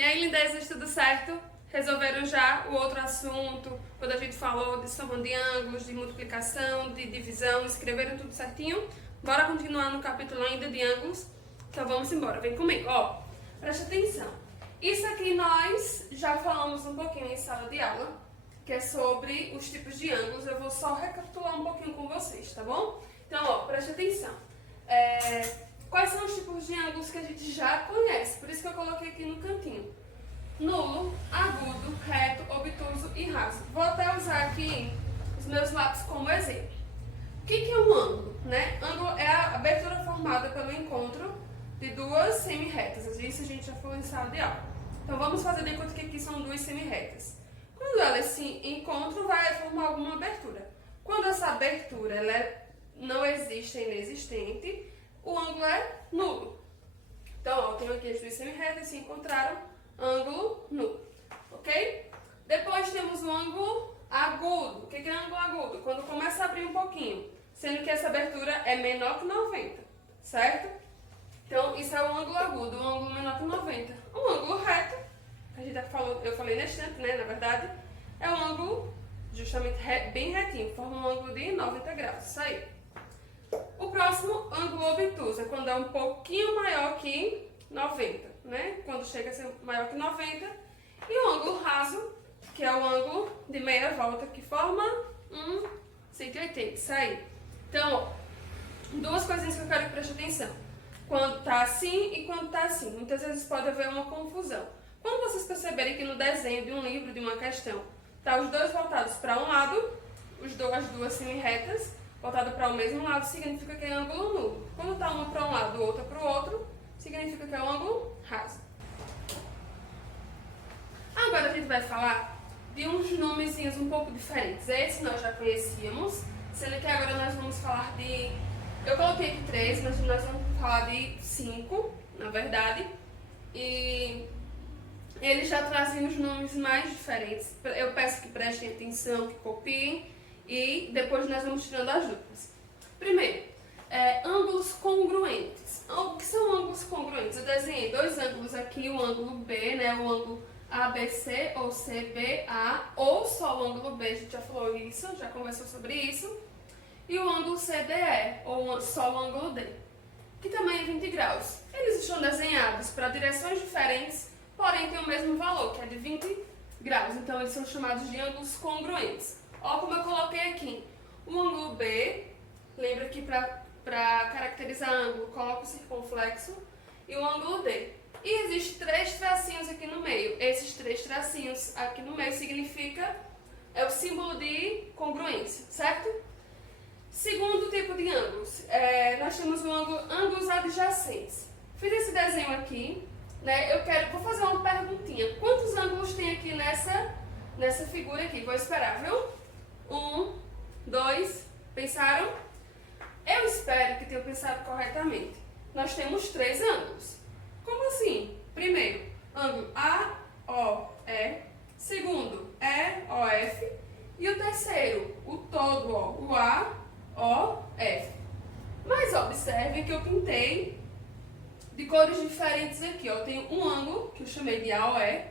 E aí, lindezas, tudo certo? Resolveram já o outro assunto, quando a gente falou de soma de ângulos, de multiplicação, de divisão, escreveram tudo certinho? Bora continuar no capítulo ainda de ângulos? Então vamos embora, vem comigo. Ó, preste atenção. Isso aqui nós já falamos um pouquinho em sala de aula, que é sobre os tipos de ângulos. Eu vou só recapitular um pouquinho com vocês, tá bom? Então, ó, preste atenção. Quais são os tipos de ângulos que a gente já conhece? Por isso que eu coloquei aqui no cantinho. Nulo, agudo, reto, obtuso e raso. Vou até usar aqui os meus lápis como exemplo. O que é um ângulo? Né? Ângulo é a abertura formada pelo encontro de duas semi-retas. Isso a gente já falou em sala de aula. Então vamos fazer de conta que aqui são duas semi-retas. Quando elas se encontram, vai formar alguma abertura. Quando essa abertura não existe, é inexistente, o ângulo é nulo. Então, ó, eu tenho aqui as duas semi-retas se encontraram, ângulo nulo, ok? Depois temos o ângulo agudo. O que é ângulo agudo? Quando começa a abrir um pouquinho, sendo que essa abertura é menor que 90, certo? Então, isso é o ângulo agudo, um ângulo menor que 90. Um ângulo reto, que a gente já falou, eu falei neste instante, né, na verdade, é um ângulo justamente bem retinho, forma um ângulo de 90 graus, isso aí. O próximo, ângulo obtuso, é quando é um pouquinho maior que 90, né? Quando chega a ser maior que 90. E o ângulo raso, que é o ângulo de meia volta, que forma um 180, isso aí. Então, ó, duas coisinhas que eu quero que preste atenção. Quando tá assim e quando tá assim. Muitas vezes pode haver uma confusão. Quando vocês perceberem que no desenho de um livro, de uma questão, tá os dois voltados para um lado, as duas semi-retas, voltado para o mesmo lado, significa que é ângulo nulo. Quando está uma para um lado, outra para o outro, significa que é um ângulo raso. Agora a gente vai falar de uns nomezinhos um pouco diferentes. Esse nós já conhecíamos, sendo que agora nós vamos falar de... Eu coloquei aqui 3, mas nós vamos falar de 5, na verdade. E eles já trazem os nomes mais diferentes. Eu peço que prestem atenção, que copiem. E depois nós vamos tirando as dúvidas. Primeiro, ângulos congruentes. O que são ângulos congruentes? Eu desenhei dois ângulos aqui, o ângulo B, né, o ângulo ABC ou CBA, ou só o ângulo B, a gente já falou isso, já conversou sobre isso. E o ângulo CDE, ou só o ângulo D, que também é 20 graus. Eles estão desenhados para direções diferentes, porém tem o mesmo valor, que é de 20 graus. Então eles são chamados de ângulos congruentes. Olha como eu coloquei aqui, o ângulo B, lembra que para caracterizar ângulo, coloca o circunflexo, e o ângulo D. E existem 3 tracinhos aqui no meio. Esses 3 tracinhos aqui no meio é o símbolo de congruência, certo? Segundo tipo de ângulos, nós temos o ângulos adjacentes. Fiz esse desenho aqui, né? Vou fazer uma perguntinha. Quantos ângulos tem aqui nessa figura aqui? Vou esperar, viu? 1, 2, pensaram? Eu espero que tenham pensado corretamente. Nós temos 3 ângulos. Como assim? Primeiro, ângulo AOE. Segundo, EOF. E o terceiro, o todo, ó, o AOF. Mas observe que eu pintei de cores diferentes aqui. Ó. Eu tenho um ângulo, que eu chamei de AOE,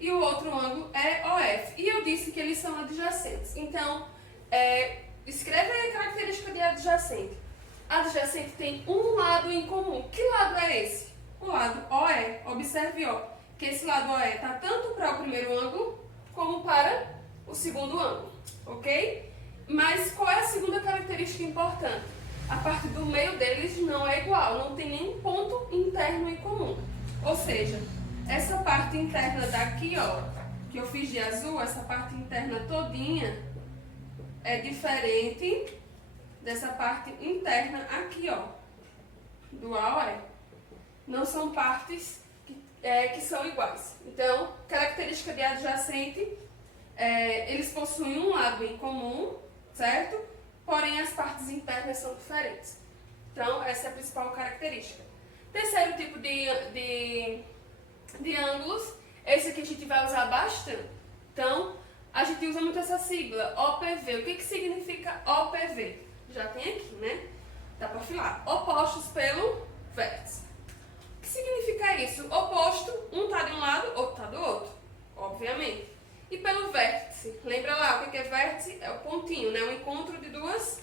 e o outro ângulo é OF. E eu disse que eles são adjacentes. Então, escreve aí a característica de adjacente. Adjacente tem um lado em comum. Que lado é esse? O lado OE. Observe, ó, que esse lado OE está tanto para o primeiro ângulo, como para o segundo ângulo, ok? Mas qual é a segunda característica importante? A parte do meio deles não é igual, não tem nenhum ponto interno em comum. Ou seja, essa parte interna daqui, ó, que eu fiz de azul, essa parte interna todinha, é diferente dessa parte interna aqui, ó, do AOE. Não são partes que são iguais. Então, característica de adjacente, eles possuem um lado em comum, certo? Porém, as partes internas são diferentes. Então, essa é a principal característica. Terceiro tipo de ângulos, esse aqui a gente vai usar bastante. Então, a gente usa muito essa sigla, OPV. O que significa OPV? Já tem aqui, né? Dá para filar. Opostos pelo vértice. O que significa isso? Oposto, um está de um lado, outro está do outro, obviamente. E pelo vértice, lembra lá, o que é vértice? É o pontinho, né? O encontro de duas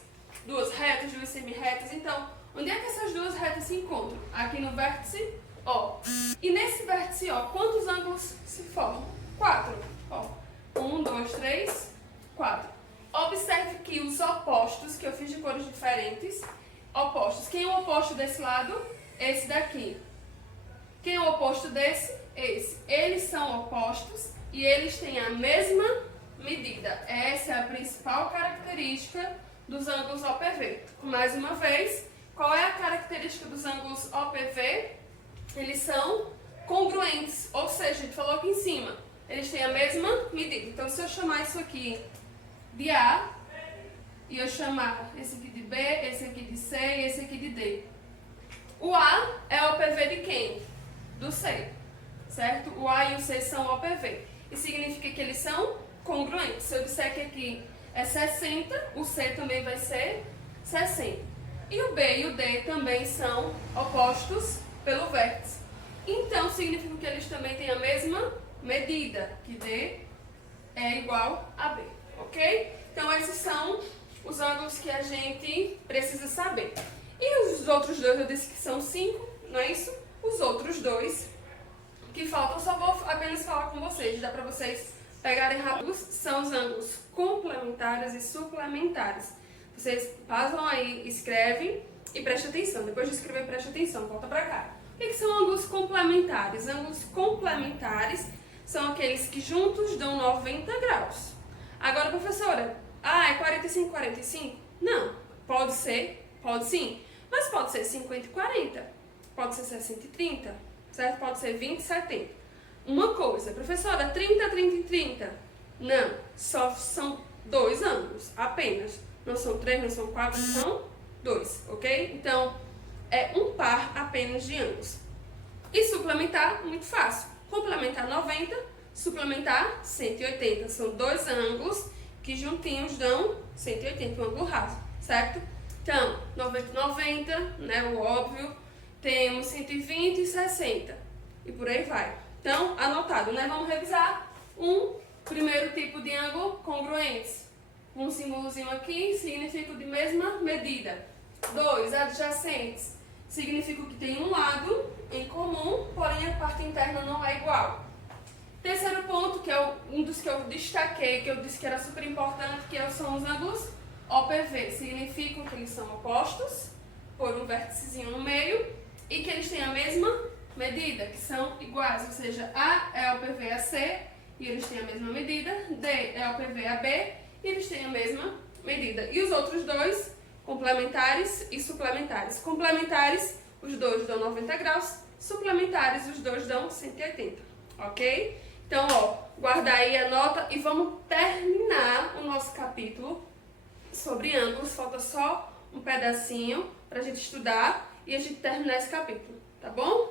retas, duas semi-retas. Então, onde é que essas duas retas se encontram? Aqui no vértice O. E nesse vértice O, quantos ângulos se formam? 4. Ó, 1, 2, 3, 4. Observe que os opostos, que eu fiz de cores diferentes, opostos. Quem é o oposto desse lado? Esse daqui. Quem é o oposto desse? Esse. Eles são opostos e eles têm a mesma medida. Essa é a principal característica dos ângulos OPV. Mais uma vez, qual é a característica dos ângulos OPV? Eles são congruentes, ou seja, a gente falou aqui em cima, eles têm a mesma medida. Então, se eu chamar isso aqui de A, e eu chamar esse aqui de B, esse aqui de C e esse aqui de D. O A é o OPV de quem? Do C, certo? O A e o C são OPV. E significa que eles são congruentes. Se eu disser que aqui é 60, o C também vai ser 60. E o B e o D também são opostos pelo vértice. Então, significa que eles também têm a mesma medida, que D é igual a B, ok? Então, esses são os ângulos que a gente precisa saber. E os outros dois, eu disse que são 5, não é isso? Os outros dois que faltam, só vou apenas falar com vocês, dá para vocês pegarem rápidos, são os ângulos complementares e suplementares. Vocês passam aí, escrevem e prestem atenção. Depois de escrever, preste atenção, volta para cá. O que são ângulos complementares? Ângulos complementares são aqueles que juntos dão 90 graus. Agora, professora, é 45, 45? Não, pode ser, pode sim, mas pode ser 50 e 40, pode ser 60 e 30, certo? Pode ser 20 e 70. Uma coisa, professora, 30, 30 e 30? Não, só são dois ângulos, apenas. Não são 3, não são 4, são 2, ok? Então, é um par apenas de ângulos. E suplementar, muito fácil. Complementar 90, suplementar 180. São dois ângulos que juntinhos dão 180, um ângulo raso, certo? Então, 90 90, né, o óbvio. Temos 120 e 60. E por aí vai. Então, anotado, né? Vamos revisar. Primeiro tipo de ângulo congruentes. Um símbolozinho aqui significa de mesma medida. 2, adjacentes. Significa que tem um lado em comum, porém a parte interna não é igual. Terceiro ponto, que é um dos que eu destaquei, que eu disse que era super importante, que são os ângulos OPV. Significam que eles são opostos, por um vérticezinho no meio, e que eles têm a mesma medida, que são iguais. Ou seja, A é OPV a C, e eles têm a mesma medida. D é OPV a B, e eles têm a mesma medida. E os outros dois, complementares e suplementares. Complementares, os dois dão 90 graus. Suplementares, os dois dão 180. Ok? Então, guarda aí a nota e vamos terminar o nosso capítulo sobre ângulos. Falta só um pedacinho para a gente estudar e a gente terminar esse capítulo, tá bom?